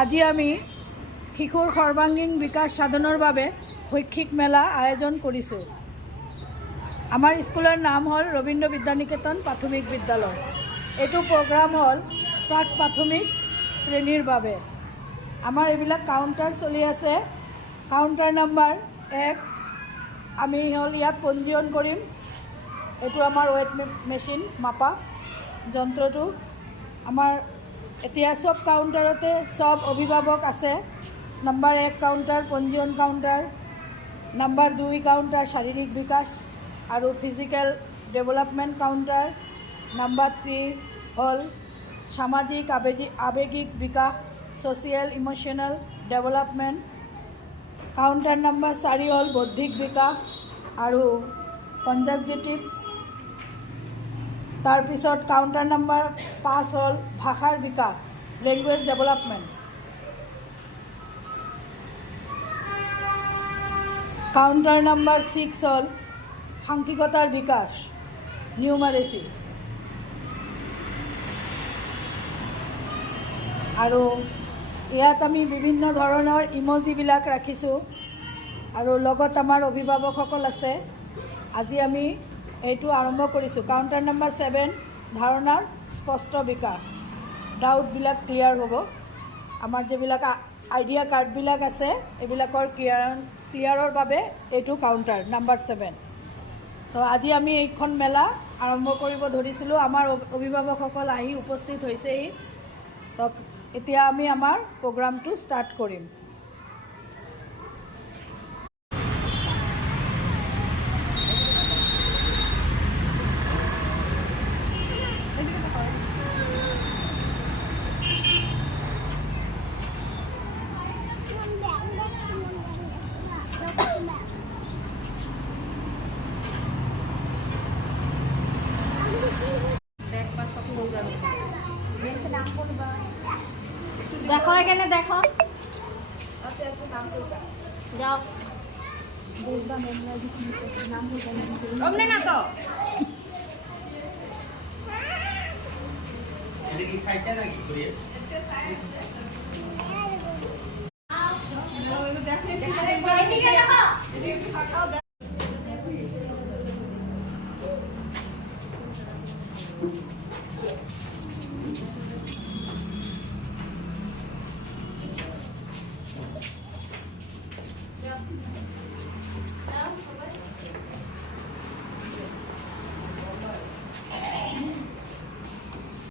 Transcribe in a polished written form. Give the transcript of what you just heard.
আজি আমি শিশুৰ সৰ্বাঙ্গীন বিকাশ সাধনৰ বাবে শৈক্ষিক মেলা আয়োজন কৰিছোঁ। আমাৰ স্কুলৰ নাম হ'ল ৰবীন্দ্ৰ বিদ্যানিকেতন প্ৰাথমিক বিদ্যালয়। এইটো প্ৰগ্ৰাম হ'ল প্ৰাক প্ৰাথমিক শ্ৰেণীৰ বাবে। আমাৰ এইবিলাক কাউণ্টাৰ চলি আছে। কাউণ্টাৰ নম্বৰ 1 আমি হ'ল ইয়াত পঞ্জীয়ন কৰিম। এইটো আমাৰ ৱেট মেচিন মাপা যন্ত্ৰটো। আমাৰ এতিয়া সব কাউণ্টাৰতে সব অভিভাৱক আছে। নম্বৰ 1 কাউণ্টাৰ পঞ্জীয়ন কাউণ্টাৰ, নম্বৰ 2 কাউণ্টাৰ শাৰীৰিক বিকাশ আৰু ফিজিকেল ডেভেলপমেণ্ট কাউণ্টাৰ, নম্বৰ 3 হ'ল সামাজিক আৱেগিক বিকাশ social emotional development, counter number 4 হ'ল বৌদ্ধিক বিকাশ আৰু কনজাগটিভ। তাৰপিছত কাউণ্টাৰ নম্বৰ 5 হ'ল ভাষাৰ বিকাশ লেংগুৱেজ ডেভেলপমেণ্ট। কাউণ্টাৰ নম্বৰ 6 হ'ল সাংখ্যিকতাৰ বিকাশ নিউমাৰেচি। আৰু ইয়াত আমি বিভিন্ন ধৰণৰ ইম'জিবিলাক ৰাখিছোঁ আৰু লগত আমাৰ অভিভাৱকসকল আছে। আজি আমি এইটো আৰম্ভ কৰিছোঁ। কাউণ্টাৰ নম্বৰ 7 ধাৰণাৰ স্পষ্ট বিকাশ, ডাউটবিলাক ক্লিয়াৰ হ'ব। আমাৰ যিবিলাক আইডিয়া কাৰ্ডবিলাক আছে এইবিলাকৰ ক্লিয়াৰৰ বাবে এইটো কাউণ্টাৰ নম্বৰ 7। তো আজি আমি এইখন মেলা আৰম্ভ কৰিব ধৰিছিলোঁ। আমাৰ অভিভাৱকসকল আহি উপস্থিত হৈছেহি। তো এতিয়া আমি আমাৰ প্ৰগ্ৰামটো ষ্টাৰ্ট কৰিম। দেখো এখানে দেখো যাও অমনে না তো এদিকে সাইডটা নাকি করে এদিকে দেখো এদিকে তাকাও